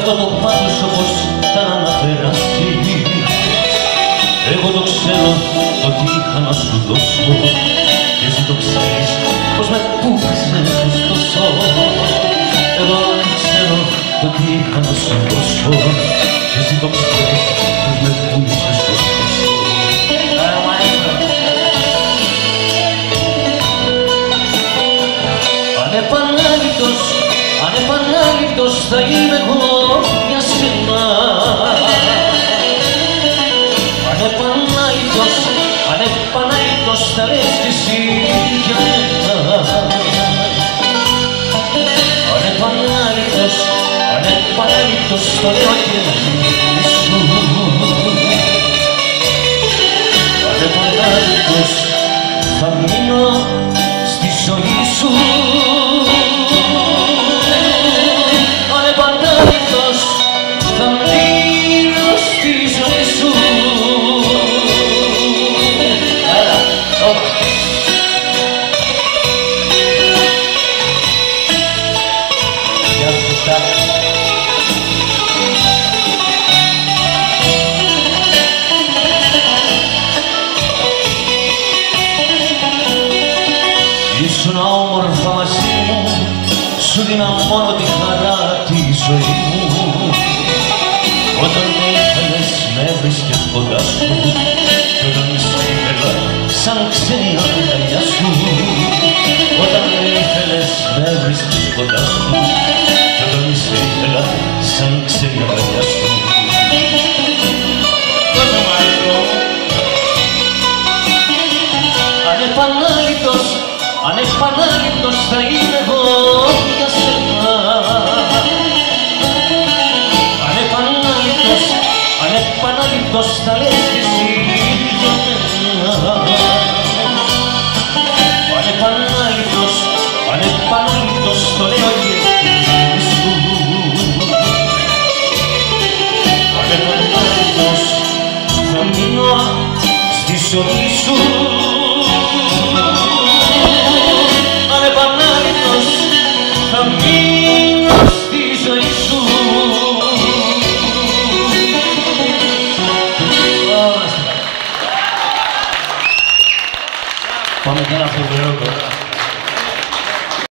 αυτό το πάθος όπως τα αναπεράσει. Εγώ το ξέρω το τι είχα να σου δώσω και εσύ το ξέρεις πως με πούκες με τόσο. Εγώ ξέρω το τι είχα να σου δώσω και εσύ το ξέρεις πως με πούκες τόσο. Ανεπανάληπτος θα είμαι εγώ για σένα. Ανεπανάληπτος θα λες κι εσύ για μένα. Ανεπανάληπτος θα λέω και σου. Ανεπανάληπτος θα μείνω στη ζωή σου. Ήσουν όμορφα μαζί μου, σου δίνα μόνο τη χαρά τη ζωή μου. Όταν με ήθελες με έβρισκες κοντά σου κι όταν σε ήθελα σαν ξένη αγκαλιά σου. Όταν με ήθελες με έβρισκες κοντά σου κι όταν σε ήθελα σαν ξένη αγκαλιά σου. Ανεπανάληπτος θα είμαι εγώ για σένα. Ανεπανάληπτος θα λες κι εσύ για μένα. Ανεπανάληπτος το λέω γιατί σου. Ανεπανάληπτος θα μείνω στη ζωή σου. Θα μείνω στη ζωή σου. Πάμε και ένα φοβερό τώρα.